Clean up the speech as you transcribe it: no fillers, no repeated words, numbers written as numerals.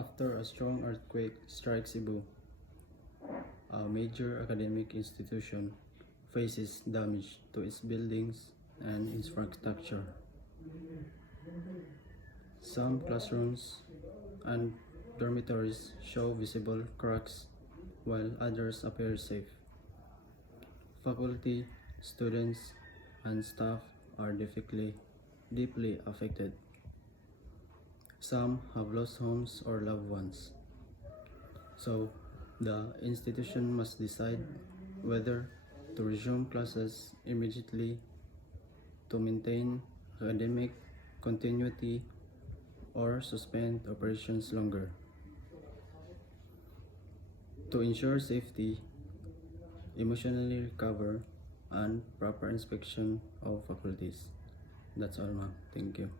After a strong earthquake strikes Cebu, a major academic institution faces damage to its buildings and infrastructure. Some classrooms and dormitories show visible cracks while others appear safe. Faculty, students, and staff are deeply affected. Some have lost homes or loved ones. So, the institution must decide whether to resume classes immediately to maintain academic continuity or suspend operations longer. To ensure safety, emotionally recover, and proper inspection of faculties. That's all, ma'am. Thank you.